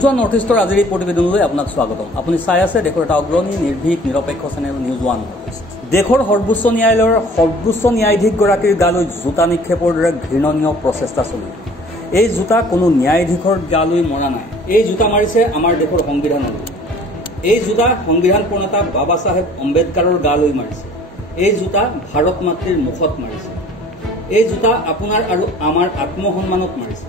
News one north ইষ্টৰ আজিৰ এই প্ৰতিবেদনলৈ আপোনাক স্বাগতম। আপুনি চাই আছে দেশৰ এটা অগ্ৰণী নিৰ্ভীক নিৰপেক্ষ channel news one north east. দেশৰ সৰ্বোচ্চ ন্যায়ালয়ৰ সৰ্বোচ্চ ন্যায়াধীশগৰাকীৰ গালৈ জোতা নিক্ষেপৰ দৰে ঘৃণনীয় প্ৰচেষ্টা চলিল। এই জোতা কোনো ন্যায়াধীশৰ গালৈ মৰা নাই, এই জোতা মাৰিছে আমাৰ দেশৰ সংবিধানলৈ। এই জোতা সংবিধান প্ৰণেতা বাবা চাহেব আম্বেদকাৰৰ গালৈ মাৰিছে। এই জোতা ভাৰত মাতৃৰ মুখত মাৰিছে। এই জোতা আপোনাৰ আৰু আমাৰ আত্মসন্মানত মাৰিছে।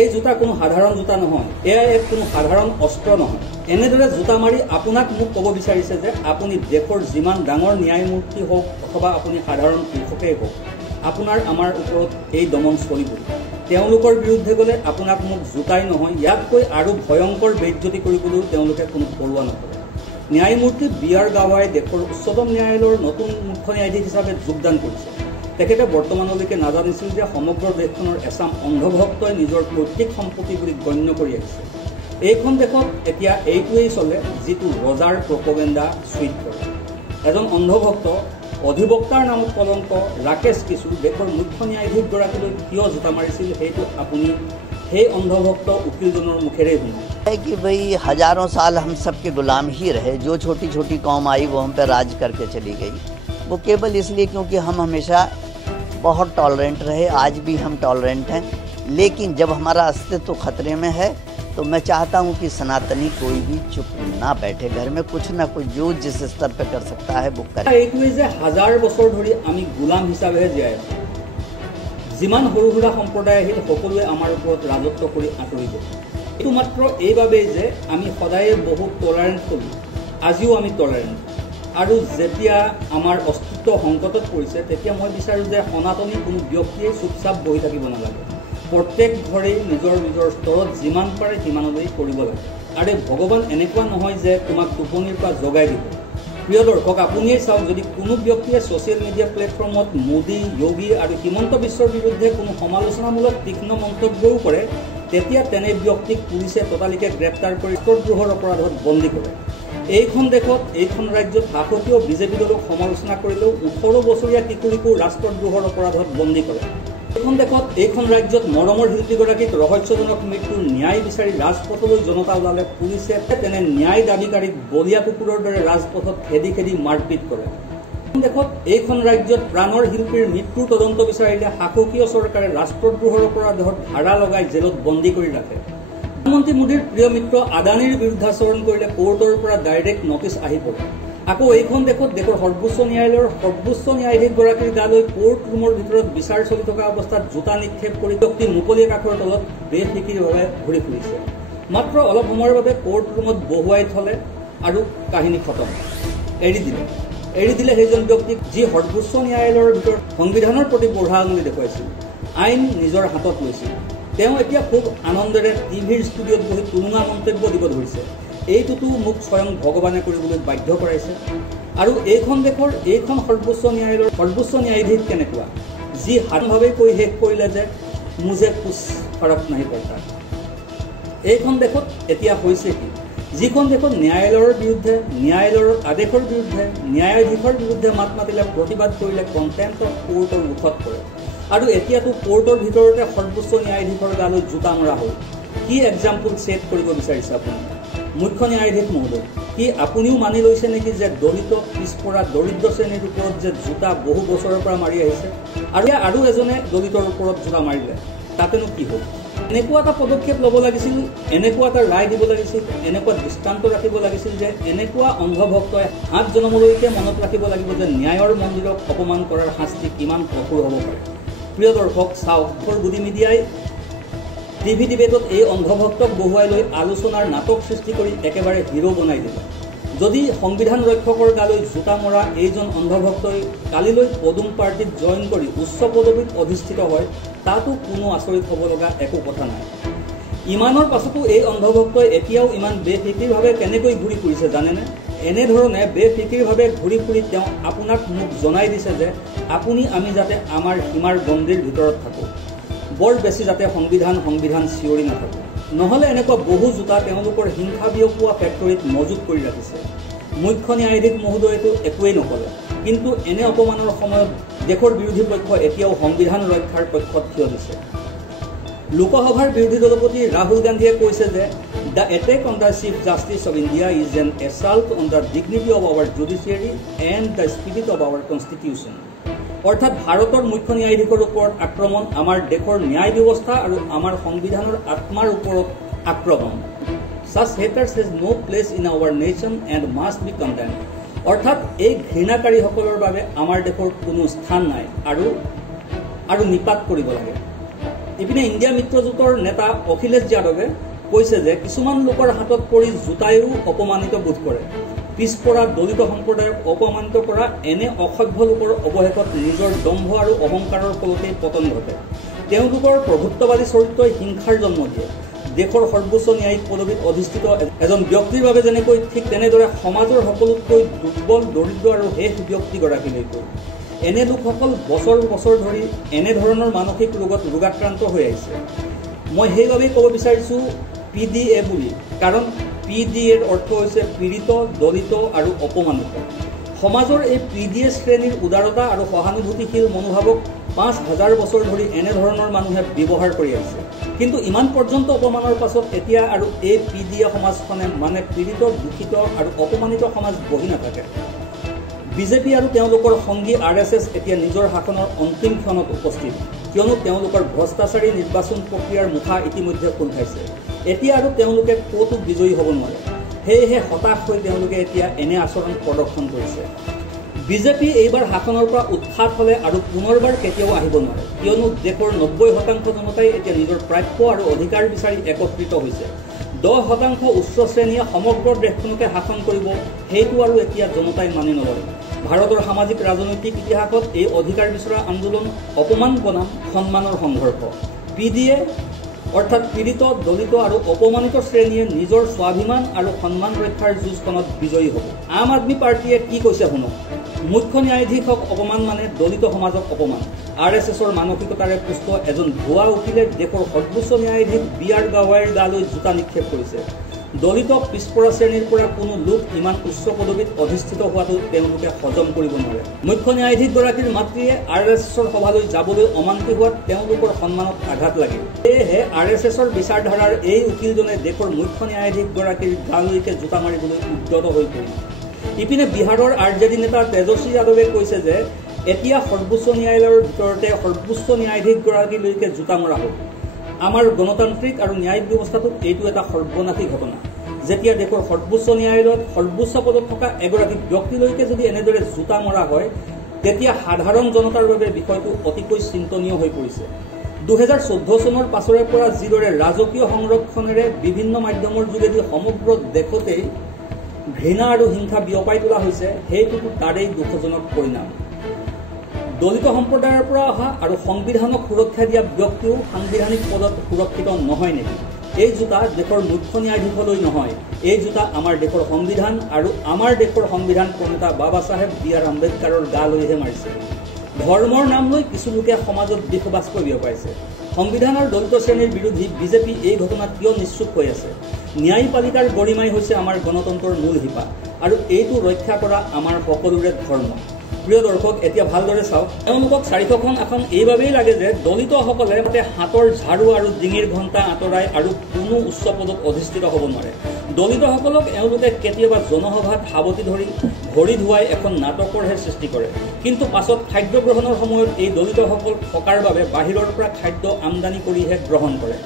এই জোতা কোনো সাধাৰণ জোতা নহয়, এয়া এক কোনো সাধাৰণ অস্ত্ৰ নহয়। এনেদৰে জোতা মাৰি আপোনাক মোক ক'ব বিচাৰিছে যে আপুনি দেশৰ যিমান ডাঙৰ ন্যায়মূৰ্তি হওক অথবা আপুনি সাধাৰণ কৃষকেই হওক, আপোনাৰ আমাৰ ওপৰত এই দমন চলিবই। তেওঁলোকৰ বিৰুদ্ধে গ'লে আপোনাক মোক জোতাই নহয়, ইয়াতকৈ আৰু ভয়ংকৰ বেজ্জতি কৰিবলৈও তেওঁলোকে কোনো পৰোৱা নকৰে। ন্যায়মূৰ্তি বি আৰ গাৱাই দেশৰ উচ্চতম ন্যায়ালয়ৰ নতুন মুখ্য ন্যায়াধীশ হিচাপে যোগদান কৰিছে। তেখেতে বৰ্তমানলৈকে নাজানিছিল যে সমগ্ৰ দেশখনৰ এচাম অন্ধভক্তই নিজৰ পৈতৃক সম্পত্তি বুলি গণ্য কৰি আহিছে। এইখন দেশত এতিয়া এইটোৱেই চলে যিটো ৰজাৰ প্ৰপগেণ্ডা চুইট কৰে। এজন অন্ধভক্ত অধিবক্তাৰ নামত কলংক ৰাকেশ কিশোৰ দেশৰ মুখ্য ন্যায়াধীশগৰাকীলৈ কিয় জোতা মাৰিছিল সেইটো আপুনি সেই অন্ধভক্ত উকিলজনৰ মুখেৰে শুনক। कि भाई हजारों साल हम सब के गुलाम ही रहे, जो छोटी छोटी कौम आई वो हम पे राज करके चली गई। वो केवल इसलिए क्योंकि हम हमेशा बहुत टॉलरेंट रहे, आज भी हम टॉलरेंट हैं। लेकिन जब हमारा अस्तित्व खतरे में है तो मैं चाहता हूं कि सनातनी कोई भी चुप ना बैठे, घर में कुछ ना कुछ जो जिस स्तर पे कर सकता है वो करे। এইটোৱে যে হাজাৰ বছৰ ধৰি আমি গোলাম হিচাপেহে জীয়াই আছো। যিমান সৰু সুৰা সম্প্ৰদায় আহিল সকলোৱে আমাৰ ওপৰত ৰাজত্ব কৰি আঁতৰিব। এইটো মাত্ৰ এইবাবেই যে আমি সদায়ে বহুত টলাৰেণ্ট হ'লোঁ, আজিও আমি টলাৰেণ্ট। আৰু যেতিয়া আমাৰ অস্তিত্ব সংকটত পৰিছে তেতিয়া মই বিচাৰোঁ যে সনাতনী কোনো ব্যক্তিয়ে চুপচাপ বহি থাকিব নালাগে। প্ৰত্যেক ঘৰেই নিজৰ নিজৰ স্তৰত যিমান পাৰে সিমানলৈ কৰিব লাগে। আৰু ভগৱান এনেকুৱা নহয় যে তোমাক টোপনিৰ পৰা জগাই দিব। প্ৰিয় দৰ্শক, আপুনিয়ে চাওক, যদি কোনো ব্যক্তিয়ে ছ'চিয়েল মিডিয়া প্লেটফৰ্মত মোদী, যোগী আৰু হিমন্ত বিশ্বৰ বিৰুদ্ধে কোনো সমালোচনামূলক তীক্ষ্ণ মন্তব্যও কৰে তেতিয়া তেনে ব্যক্তিক পুলিচে ততালিকে গ্ৰেপ্তাৰ কৰি ৰাষ্ট্ৰদ্ৰোহৰ অপৰাধত বন্দী কৰে। এইখন দেশত এইখন ৰাজ্যত শাসকীয় বিজেপি দলক সমালোচনা কৰিলেও 18 বছৰীয়া কিশোৰীকো ৰাষ্ট্ৰদ্ৰোহৰ অপৰাধত বন্দী কৰে। এইখন দেশত এইখন ৰাজ্যত মৰমৰ শিল্পীগৰাকীক ৰহস্যজনক মৃত্যুৰ ন্যায় বিচাৰি ৰাজপথলৈ জনতা ওলালে পুলিচে তেনে ন্যায় দাবীকাৰীক বলীয়া কুকুৰৰ দৰে ৰাজপথত খেদি খেদি মাৰপিট কৰে। দেশত এইখন ৰাজ্যত প্ৰাণৰ শিল্পীৰ মৃত্যুৰ তদন্ত বিচাৰিলে শাসকীয় চৰকাৰে ৰাষ্ট্ৰদ্ৰোহৰ অপৰাধত ভাড়া লগাই জেলত বন্দী কৰি ৰাখে। প্ৰধানমন্ত্ৰী মোদীৰ প্ৰিয় মিত্ৰ আদানীৰ বিৰুদ্ধাচৰণ কৰিলে কোৰ্টৰ পৰা ডাইৰেক্ট নটিচ আহি পৰে। আকৌ এইখন দেশত দেশৰ সৰ্বোচ্চ ন্যায়ালয়ৰ সৰ্বোচ্চ ন্যায়াধীশগৰাকীৰ গালৈ কোৰ্ট ৰুমৰ ভিতৰত বিচাৰ চলি থকা অৱস্থাত জোতা নিক্ষেপ কৰি ব্যক্তি মুকলি আকাশৰ তলত বেফিকিৰভাৱে ঘূৰি ফুৰিছে। মাত্ৰ অলপ সময়ৰ বাবে কোৰ্ট ৰুমত বহুৱাই থলে আৰু কাহিনী খতম, এৰি দিলে সেইজন ব্যক্তিক যি সৰ্বোচ্চ ন্যায়ালয়ৰ ভিতৰত সংবিধানৰ প্ৰতি বঢ়া আঙুলি দেখুৱাইছিল, আইন নিজৰ হাতত লৈছিল। তেওঁ এতিয়া খুব আনন্দেৰে টিভিৰ ষ্টুডিঅ'ত বহি টুলুঙা মন্তব্য দিব ধৰিছে। এইটোতো মোক স্বয়ং ভগৱানে কৰিবলৈ বাধ্য কৰাইছে। আৰু এইখন দেশৰ এইখন সৰ্বোচ্চ ন্যায়ালয়ৰ সৰ্বোচ্চ ন্যায়াধীশ কেনেকুৱা, যি সাধাৰণভাৱে কৈ শেষ কৰিলে যে মুজে কুছ ফৰক নাহি পৰতা। এইখন দেশত এতিয়া হৈছে কি, যিখন দেশত ন্যায়ালয়ৰ বিৰুদ্ধে, ন্যায়ালয়ৰ আদেশৰ বিৰুদ্ধে, ন্যায়াধীশৰ বিৰুদ্ধে মাত মাতিলে, প্ৰতিবাদ কৰিলে কণ্টেম্প্ট অফ কোৰ্টৰ মুখত পৰে। আৰু এতিয়াতো কোৰ্টৰ ভিতৰতে সৰ্বোচ্চ ন্যায়াধীশৰ গালৈ জোতা মৰা হ'ল। কি এক্সাম্পল ছেট কৰিব বিচাৰিছে আপুনি মুখ্য ন্যায়াধীশ মহোদয়? কি আপুনিও মানি লৈছে নেকি যে দলিত পিছপৰা দৰিদ্ৰ শ্ৰেণীৰ ওপৰত যে জোতা বহু বছৰৰ পৰা মাৰি আহিছে, আৰু এজনে দলিতৰ ওপৰত জোতা মাৰিলে, তাতেনো কি হ'ল? এনেকুৱা এটা পদক্ষেপ ল'ব লাগিছিল, এনেকুৱা এটা ৰায় দিব লাগিছিল, এনেকুৱা দৃষ্টান্ত ৰাখিব লাগিছিল যে এনেকুৱা অন্ধভক্তই 8 জনমলৈকে মনত ৰাখিব লাগিব যে ন্যায়ৰ মন্দিৰক অপমান কৰাৰ শাস্তি কিমান কঠোৰ হ'ব পাৰে। প্ৰিয় দৰ্শক, চাওক, গুডি মিডিয়াই টিভি ডিবেটত এই অন্ধভক্তক বহুৱাই লৈ আলোচনাৰ নাটক সৃষ্টি কৰি একেবাৰে হিৰো বনাই দিলে। যদি সংবিধান ৰক্ষকৰ গালৈ জোতা মৰা এইজন অন্ধভক্তই কালিলৈ পদুম পাৰ্টিত জইন কৰি উচ্চ পদবীত অধিষ্ঠিত হয়, তাতো কোনো আচৰিত হ'ব লগা একো কথা নাই। ইমানৰ পাছতো এই অন্ধভক্তই এতিয়াও ইমান বেফিকিৰভাৱে কেনেকৈ ঘূৰি ফুৰিছে জানেনে? এনেধৰণে বেফিকিৰভাৱে ঘূৰি ফুৰি তেওঁ আপোনাক মোক জনাই দিছে যে আপুনি আমি যাতে আমাৰ সীমাৰ গণ্ডিৰ ভিতৰত থাকোঁ, বৰ বেছি যাতে সংবিধান চিঞৰি নাথাকোঁ। নহ'লে এনেকুৱা বহু জোতা তেওঁলোকৰ হিংসা বিয়পোৱা ফেক্টৰীত মজুত কৰি ৰাখিছে। মুখ্য ন্যায়াধীশ মহোদয়েতো একোৱেই নকলে, কিন্তু এনে অপমানৰ সময়ত দেশৰ বিৰোধী পক্ষ এতিয়াও সংবিধান ৰক্ষাৰ পক্ষত থিয় দিছে। লোকসভাৰ বিৰোধী দলপতি ৰাহুল গান্ধীয়ে কৈছে যে the attack on the Chief Justice of India is an assault on the dignity of our judiciary and the spirit of our constitution. অৰ্থাৎ ভাৰতৰ মুখ্য ন্যায়াধীশৰ ওপৰত আক্ৰমণ আমাৰ দেশৰ ন্যায় ব্যৱস্থা আৰু আমাৰ সংবিধানৰ আত্মাৰ ওপৰত আক্ৰমণ। Such haters has no place in our nation and must be condemned. অৰ্থাৎ এই ঘৃণাকাৰীসকলৰ বাবে আমাৰ দেশৰ কোনো স্থান নাই আৰু নিপাত কৰিব লাগে। ইপিনে ইণ্ডিয়া মিত্ৰজোঁটৰ নেতা অখিলেশ যাদৱে কৈছে যে কিছুমান লোকৰ হাতত পৰি জোতায়ো অপমানিত বোধ কৰে। পিছপৰা দলিত সম্প্ৰদায়ক অপমানিত কৰা এনে অসভ্য লোকৰ অৱশেষত নিজৰ দম্ভ আৰু অহংকাৰৰ ফলতেই পতন ঘটে। তেওঁলোকৰ প্ৰভুত্ববাদী চৰিত্ৰই হিংসাৰ জন্ম দিয়ে। দেশৰ সৰ্বোচ্চ ন্যায়িক পদবীত অধিষ্ঠিত এজন ব্যক্তিৰ বাবে যেনেকৈ ঠিক তেনেদৰে সমাজৰ সকলোতকৈ দুৰ্বল দৰিদ্ৰ আৰু শেষ ব্যক্তিগৰাকীলৈকৈ এনে লোকসকল বছৰ বছৰ ধৰি এনেধৰণৰ মানসিক ৰোগত ৰোগাক্ৰান্ত হৈ আহিছে। মই সেইবাবেই ক'ব বিচাৰিছোঁ PDA বুলি, কাৰণ PDAৰ অৰ্থ হৈছে পীড়িত, দলিত আৰু অপমানিত। সমাজৰ এই PDA শ্ৰেণীৰ উদাৰতা আৰু সহানুভূতিশীল মনোভাৱক 5000 বছৰ ধৰি এনেধৰণৰ মানুহে ব্যৱহাৰ কৰি আছে। কিন্তু ইমান পৰ্যন্ত অপমানৰ পাছত এতিয়া আৰু এই PDA সমাজখনে মানে পীড়িত, দূষিত আৰু অপমানিত সমাজ বহি নাথাকে। বিজেপি আৰু তেওঁলোকৰ সংগী RSS এতিয়া নিজৰ শাসনৰ অন্তিম ক্ষণত উপস্থিত, কিয়নো তেওঁলোকৰ ভ্ৰষ্টাচাৰী নিৰ্বাচন প্ৰক্ৰিয়াৰ মুখা ইতিমধ্যে খোল খাইছে। এতিয়া আৰু তেওঁলোকে ক'তো বিজয়ী হ'ব নোৱাৰে। সেয়েহে হতাশ হৈ তেওঁলোকে এতিয়া এনে আচৰণ প্ৰদৰ্শন কৰিছে। বিজেপি এইবাৰ শাসনৰ পৰা উৎখাত হ'লে আৰু পুনৰবাৰ কেতিয়াও আহিব নোৱাৰে, কিয়নো দেশৰ 90% জনতাই এতিয়া নিজৰ প্ৰাপ্য আৰু অধিকাৰ বিচাৰি একত্ৰিত হৈছে। 10% উচ্চ শ্ৰেণীয়ে সমগ্ৰ দেশখনকে শাসন কৰিব, সেইটো আৰু এতিয়া জনতাই মানি নলয়। ভাৰতৰ সামাজিক ৰাজনৈতিক ইতিহাসত এই অধিকাৰ বিচৰা আন্দোলন অপমান বনাম সন্মানৰ সংঘৰ্ষ। PDA অৰ্থাৎ পীড়িত, দলিত আৰু অপমানিত শ্ৰেণীয়ে নিজৰ স্বাভিমান আৰু সন্মান ৰক্ষাৰ যুঁজখনত বিজয়ী হ'ব। আম আদমি পাৰ্টীয়ে কি কৈছে শুনক। মুখ্য ন্যায়াধীশক অপমান মানে দলিত সমাজক অপমান। RSSৰ মানসিকতাৰে পুষ্ট এজন ভুৱা উকিলে দেশৰ সৰ্বোচ্চ ন্যায়াধীশ BR গাৱাইৰ গালৈ জোতা নিক্ষেপ কৰিছে। দলিত পিছপৰা শ্ৰেণীৰ পৰা কোনো লোক ইমান উচ্চ পদবীত অধিষ্ঠিত হোৱাটো তেওঁলোকে হজম কৰিব নোৱাৰে। মুখ্য ন্যায়াধীশগৰাকীৰ মাতৃয়ে RSSৰ সভালৈ যাবলৈ অমান্তি হোৱাত তেওঁলোকৰ সন্মানত আঘাত লাগিল। সেয়েহে RSSৰ বিচাৰধাৰাৰ এই উকিলজনে দেশৰ মুখ্য ন্যায়াধীশগৰাকীৰ গালৈকে জোতা মাৰিবলৈ উদ্যত হৈ পৰিল। ইপিনে বিহাৰৰ RJD নেতা তেজস্বী যাদৱে কৈছে যে এতিয়া সৰ্বোচ্চ ন্যায়ালয়ৰ ভিতৰতে সৰ্বোচ্চ ন্যায়াধীশগৰাকীলৈকে জোতা মৰা হ'ল। আমাৰ গণতান্ত্ৰিক আৰু ন্যায়িক ব্যৱস্থাটোত এইটো এটা সৰ্বনাশী ঘটনা। যেতিয়া দেশৰ সৰ্বোচ্চ ন্যায়ালয়ত সৰ্বোচ্চ পদত থকা এগৰাকী ব্যক্তিলৈকে যদি এনেদৰে জোতা মৰা হয়, তেতিয়া সাধাৰণ জনতাৰ বাবে বিষয়টো অতিকৈ চিন্তনীয় হৈ পৰিছে। 2014 চনৰ পাছৰে পৰা যিদৰে ৰাজকীয় সংৰক্ষণেৰে বিভিন্ন মাধ্যমৰ যোগেদি সমগ্ৰ দেশতেই ঘৃণা আৰু হিংসা বিয়পাই তোলা হৈছে, সেইটোতো তাৰেই দুখজনক পৰিণাম। দলিত সম্প্ৰদায়ৰ পৰা অহা আৰু সংবিধানক সুৰক্ষা দিয়া ব্যক্তিও সাংবিধানিক পদত সুৰক্ষিত নহয় নেকি? এই জোতা দেশৰ মুখ্য ন্যায়াধীশলৈ নহয়, এই জোতা আমাৰ দেশৰ সংবিধান আৰু আমাৰ দেশৰ সংবিধান প্ৰণেতা বাবা চাহেব BR আম্বেদকাৰৰ গালৈহে মাৰিছে। ধৰ্মৰ নাম লৈ কিছু লোকে সমাজত বিষ-বাষ্প বিয়পাইছে। সংবিধান আৰু দলিত শ্ৰেণীৰ বিৰোধী বিজেপি এই ঘটনাত কিয় নিশ্চুপ হৈ আছে? ন্যায়পালিকাৰ গৰিমাই হৈছে আমাৰ গণতন্ত্ৰৰ মূল শিপা, আৰু এইটো ৰক্ষা কৰা আমাৰ সকলোৰে ধৰ্ম। প্ৰিয় দৰ্শক, এতিয়া ভালদৰে চাওক। তেওঁলোকক 400খন আসন এইবাবেই লাগে যে দলিতসকলে হাতৰ ঝাৰু আৰু ডিঙিৰ ঘণ্টা আঁতৰাই আৰু কোনো উচ্চ পদত অধিষ্ঠিত হ'ব নোৱাৰে। দলিতসকলক এওঁলোকে কেতিয়াবা জনসভাত সাৱটি ধৰি ভৰি ধুৱাই এখন নাটকৰহে সৃষ্টি কৰে, কিন্তু পাছত খাদ্য গ্ৰহণৰ সময়ত এই দলিতসকল থকাৰ বাবে বাহিৰৰ পৰা খাদ্য আমদানি কৰিহে গ্ৰহণ কৰে।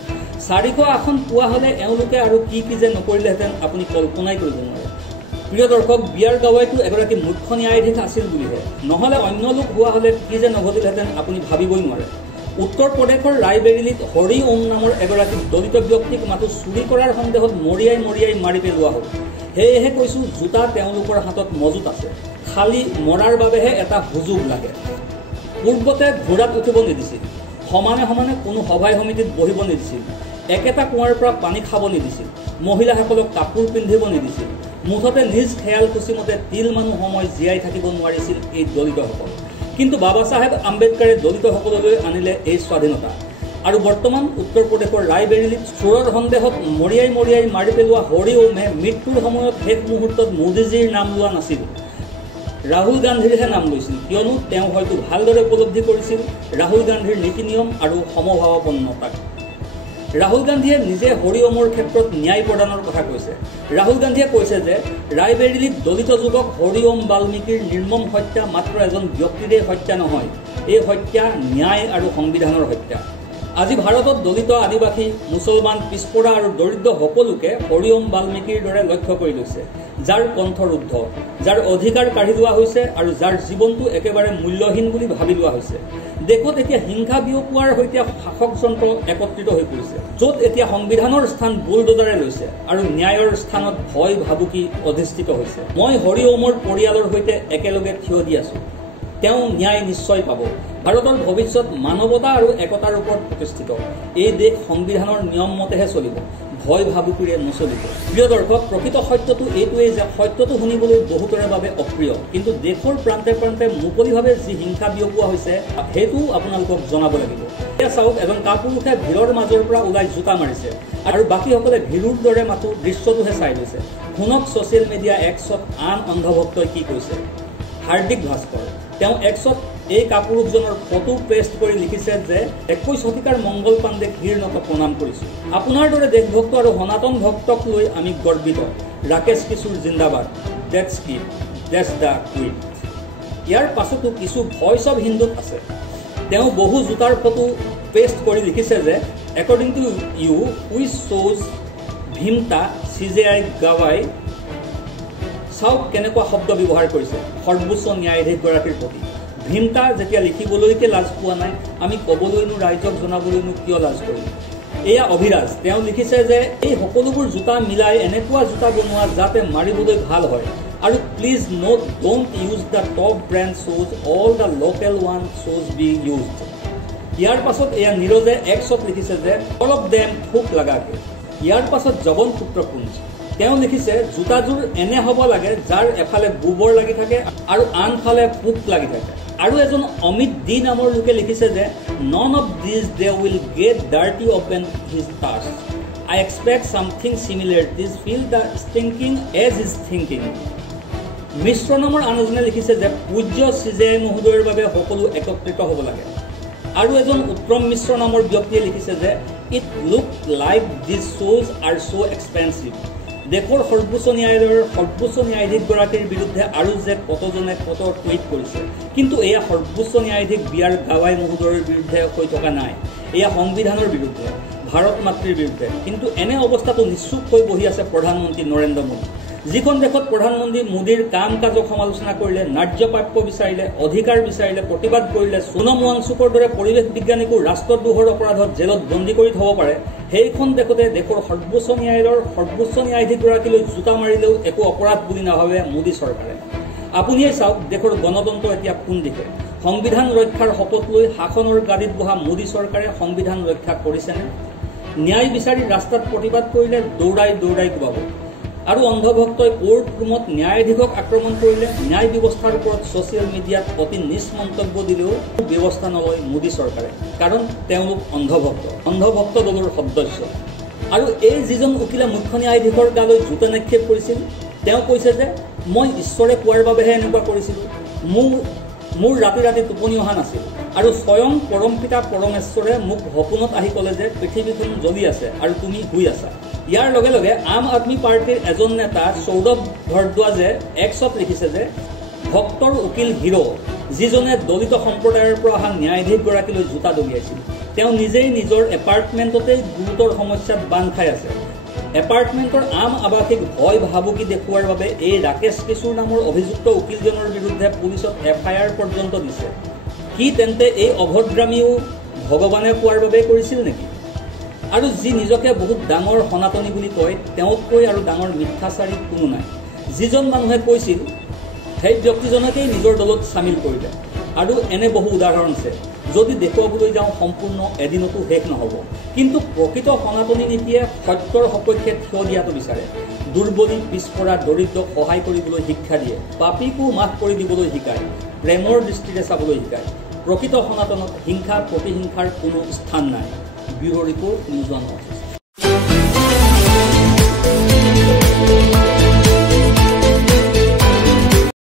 400 আসন পোৱা হ'লে এওঁলোকে আৰু কি যে নকৰিলেহেঁতেন আপুনি কল্পনাই কৰিব নোৱাৰে। প্ৰিয় দৰ্শক, BR গাৱাইটো এগৰাকী মুখ্য ন্যায়াধীশ আছিল বুলিহে, নহ'লে অন্য লোক হোৱা হ'লে কি যে নঘটিলহেঁতেন আপুনি ভাবিবই নোৱাৰে। উত্তৰ প্ৰদেশৰ ৰায়বেৰেলীত হৰি ওম নামৰ এগৰাকী দলিত ব্যক্তিক মাথো চুৰি কৰাৰ সন্দেহত মৰিয়াই মাৰি পেলোৱা হ'ল। সেয়েহে কৈছোঁ, জোতা তেওঁলোকৰ হাতত মজুত আছে, খালী মৰাৰ বাবেহে এটা সুযোগ লাগে। পূৰ্বতে ঘোঁৰাত উঠিব নিদিছিল, সমানে কোনো সভাই সমিতিত বহিব নিদিছিল, একেটা কুঁৱাৰ পৰা পানী খাব নিদিছিল, মহিলাসকলক কাপোৰ পিন্ধিব নিদিছিল, মুঠতে নিজ খেয়াল খুচিমতে তিল মানুহ সময় জীয়াই থাকিব নোৱাৰিছিল এই দলিতসকল। কিন্তু বাবা চাহেব আম্বেদকাৰে দলিতসকললৈ আনিলে এই স্বাধীনতা। আৰু বৰ্তমান উত্তৰ প্ৰদেশৰ ৰায়বেৰেলীত চোৰৰ সন্দেহত মৰিয়াই মাৰি পেলোৱা হৰি ওমে মৃত্যুৰ সময়ত শেষ মুহূৰ্তত মোদীজীৰ নাম লোৱা নাছিল, ৰাহুল গান্ধীৰহে নাম লৈছিল, কিয়নো তেওঁ হয়তো ভালদৰে উপলব্ধি কৰিছিল ৰাহুল গান্ধীৰ নীতি নিয়ম আৰু সমভাৱাপন্নতাক। ৰাহুল গান্ধীয়ে নিজে হৰিওমৰ ক্ষেত্ৰত ন্যায় প্ৰদানৰ কথা কৈছে। ৰাহুল গান্ধীয়ে কৈছে যে ৰায়বেৰিলিত দলিত যুৱক হৰিওম বাল্মীকিৰ নিৰ্মম হত্যা মাত্ৰ এজন ব্যক্তিৰে হত্যা নহয়, এই হত্যা ন্যায় আৰু সংবিধানৰ হত্যা। আজি ভাৰতত দলিত, আদিবাসী, মুছলমান, পিছপৰা আৰু দৰিদ্ৰ সকলোকে হৰিওম বাল্মীকিৰ দৰে লক্ষ্য কৰি লৈছে, যাৰ কণ্ঠ ৰুদ্ধ, যাৰ অধিকাৰ কাঢ়ি লোৱা হৈছে আৰু যাৰ জীৱনটো একেবাৰে মূল্যহীন বুলি ভাবি লোৱা হৈছে। দেশত এতিয়া হিংসা বিয়পোৱাৰ সৈতে শাসকযন্ত্ৰ একত্ৰিত হৈ পৰিছে, য'ত এতিয়া সংবিধানৰ স্থান বুলডোজাৰে লৈছে আৰু ন্যায়ৰ স্থানত ভয় ভাবুকি অধিষ্ঠিত হৈছে। মই হৰিওমৰ পৰিয়ালৰ সৈতে একেলগে থিয় দি আছো। তেওঁ ন্যায় নিশ্চয় পাব। ভাৰতৰ ভৱিষ্যত মানৱতা আৰু একতাৰ ওপৰত প্ৰতিষ্ঠিত। এই দেশ সংবিধানৰ নিয়ম মতেহে চলিব, ভয় ভাবুকিৰে নচলিব। প্ৰিয় দৰ্শক, প্ৰকৃত সত্যটো এইটোৱেই যে সত্যটো শুনিবলৈ বহুতৰে বাবে অপ্ৰিয়, কিন্তু দেশৰ প্ৰান্তে প্ৰান্তে মুকলিভাৱে যি হিংসা বিয়পোৱা হৈছে সেইটো আপোনালোকক জনাব লাগিব। এতিয়া চাওক, এজন কাপুৰুষে ভিৰৰ মাজৰ পৰা ওলাই জোতা মাৰিছে আৰু বাকীসকলে ভীৰুৰ দৰে মাথো দৃশ্যটোহে চাই লৈছে। শুনক ছচিয়েল মিডিয়া এক্সত আন অন্ধভক্তই কি কৈছে। হাৰ্দিক ভাস্কৰ, তেওঁ এক্সত এই কাপুৰুষজনৰ ফটো পেষ্ট কৰি লিখিছে যে 21 শতিকাৰ মংগল পাণ্ডেক হীৰনত প্ৰণাম কৰিছো। আপোনাৰ দৰে দেশভক্ত আৰু সনাতন ভক্তক লৈ আমি গৰ্বিত। ৰাকেশ কিশোৰ জিন্দাবাদ। Dates keep, dates the tweet. ইয়াৰ পাছতো কিছু ভইচ অৱ হিন্দুত আছে। তেওঁ বহু জোতাৰ ফটো পেষ্ট কৰি লিখিছে যে একৰ্ডিং টু ইউ হুইচ শ্ব'জ ভীমতা CJI গাৱাই। চাওক কেনেকুৱা শব্দ ব্যৱহাৰ কৰিছে সৰ্বোচ্চ ন্যায়াধীশগৰাকীৰ প্ৰতি। ভীমতা যেতিয়া লিখিবলৈকে লাজ পোৱা নাই, আমি ক'বলৈনো ৰাইজক জনাবলৈনো কিয় লাজ কৰিম। এয়া অভিৰাজ, তেওঁ লিখিছে যে এই সকলোবোৰ জোতা মিলাই এনেকুৱা জোতা বনোৱা যাতে মাৰিবলৈ ভাল হয়, আৰু please note don't use the top brand শ্ব'জ, অল দ্য লোকেল ওৱান শ্ব'জ বি ইউজড। ইয়াৰ পাছত এয়া নীৰজে এক্সত লিখিছে যে অল অফ দেম থোক লাগাকে। ইয়াৰ পাছত জবন পুত্ৰপুঞ্জ, তেওঁ লিখিছে জোতাযোৰ এনে হ'ব লাগে যাৰ এফালে গোবৰ লাগি থাকে আৰু আনফালে পোক লাগি থাকে। আৰু এজন অমিত ডি নামৰ লোকে লিখিছে যে none of these they will get dirty upon his touch. I expect something similar these feel the stinking as is thinking. Mishra নামৰ আন এজনে লিখিছে যে পূজ্য CJI মহোদয়ৰ বাবে সকলো একত্ৰিত হ'ব লাগে। আৰু এজন উত্তম মিশ্ৰ নামৰ ব্যক্তিয়ে লিখিছে যে ইট লুক লাইক দিজ শ্ব'জ আৰ চ' এক্সপেঞ্চিভ। দেশৰ সৰ্বোচ্চ ন্যায়ালয়ৰ সৰ্বোচ্চ ন্যায়াধীশগৰাকীৰ বিৰুদ্ধে আৰু যে কতজনে কত টুইট কৰিছে, কিন্তু এয়া সৰ্বোচ্চ ন্যায়াধীশ BR গাৱাই মহোদয়ৰ বিৰুদ্ধে হৈ থকা নাই, এয়া সংবিধানৰ বিৰুদ্ধে, ভাৰত মাতৃৰ বিৰুদ্ধে। কিন্তু এনে অৱস্থাতো নিশ্চুপ হৈ বহি আছে প্ৰধানমন্ত্ৰী নৰেন্দ্ৰ মোদী। যিখন দেশত প্ৰধানমন্ত্ৰী মোদীৰ কাম কাজক সমালোচনা কৰিলে, ন্যায্যপ্ৰাপ্য বিচাৰিলে, অধিকাৰ বিচাৰিলে, প্ৰতিবাদ কৰিলে, সোনম ৱাংচুকৰ দৰে পৰিৱেশ বিজ্ঞানীকো ৰাষ্ট্ৰদ্ৰোহৰ অপৰাধত জেলত বন্দী কৰি থব পাৰে, সেইখন দেশতে দেশৰ সৰ্বোচ্চ ন্যায়ালয়ৰ সৰ্বোচ্চ ন্যায়াধীশগৰাকীলৈ জোতা মাৰিলেও একো অপৰাধ বুলি নাভাবে মোদী চৰকাৰে। আপুনিয়ে চাওক দেশৰ গণতন্ত্ৰ এতিয়া কোন দিশে। সংবিধান ৰক্ষাৰ শপত লৈ শাসনৰ গাদীত বহা মোদী চৰকাৰে সংবিধান ৰক্ষা কৰিছেনে? ন্যায় বিচাৰি ৰাস্তাত প্ৰতিবাদ কৰিলে দৌৰাই দৌৰাই কোবাব। আৰু অন্ধভক্তই কোৰ্ট ৰুমত ন্যায়াধীশক আক্ৰমণ কৰিলে, ন্যায় ব্যৱস্থাৰ ওপৰত ছচিয়েল মিডিয়াত অতি নিজ মন্তব্য দিলেও ব্যৱস্থা নলয় মোদী চৰকাৰে, কাৰণ তেওঁলোক অন্ধভক্ত দলৰ সদস্য। আৰু এই যিজন উকিলে মুখ্য ন্যায়াধীশৰ গালৈ জোতা নিক্ষেপ কৰিছিল, তেওঁ কৈছে যে মই ঈশ্বৰে কোৱাৰ বাবেহে এনেকুৱা কৰিছিলোঁ, মোৰ ৰাতি ৰাতি টোপনি অহা নাছিল, আৰু স্বয়ং পৰম পিতা পৰমেশ্বৰে মোক সপোনত আহি ক'লে যে পৃথিৱীখন জ্বলি আছে আৰু তুমি শুই আছা। ইয়াৰ লগে লগে আম আদমি পাৰ্টিৰ এজন নেতা সৌৰভ ভৰদ্বাজে এক্সত লিখিছে যে ভক্তৰ উকিল হিৰো, যিজনে দলিত সম্প্ৰদায়ৰ পৰা অহা ন্যায়াধীশগৰাকীলৈ জোতা দলিয়াইছিল, তেওঁ নিজেই নিজৰ এপাৰ্টমেণ্টতেই গুৰুতৰ সমস্যাত বান্ধ খাই আছে। এপাৰ্টমেণ্টৰ আম আৱাসীক ভয় ভাবুকি দেখুওৱাৰ বাবে এই ৰাকেশ কিশোৰ নামৰ অভিযুক্ত উকিলজনৰ বিৰুদ্ধে পুলিচত FIR পৰ্যন্ত দিছে। কি তেন্তে এই অভদ্ৰামীও ভগৱানে কোৱাৰ বাবে কৰিছিল নেকি? আৰু যি নিজকে বহুত ডাঙৰ সনাতনী বুলি কয়, তেওঁতকৈ আৰু ডাঙৰ মিথ্যাচাৰী কোনো নাই। যিজন মানুহে কৈছিল সেই ব্যক্তিজনকেই নিজৰ দলত চামিল কৰিলে। আৰু এনে বহু উদাহৰণ আছে, যদি দেখুৱাবলৈ যাওঁ সম্পূৰ্ণ এদিনতো শেষ নহ'ব। কিন্তু প্ৰকৃত সনাতনী নীতিয়ে সত্যৰ সপক্ষে থিয় দিয়াটো বিচাৰে। দুৰ্বলী, পিছপৰা, দৰিদ্ৰক সহায় কৰিবলৈ শিক্ষা দিয়ে, পাপীকো মাফ কৰি দিবলৈ শিকায়, প্ৰেমৰ দৃষ্টিৰে চাবলৈ শিকায়। প্ৰকৃত সনাতনত হিংসা প্ৰতিহিংসাৰ কোনো স্থান নাই। Bureau' report, news 1 office.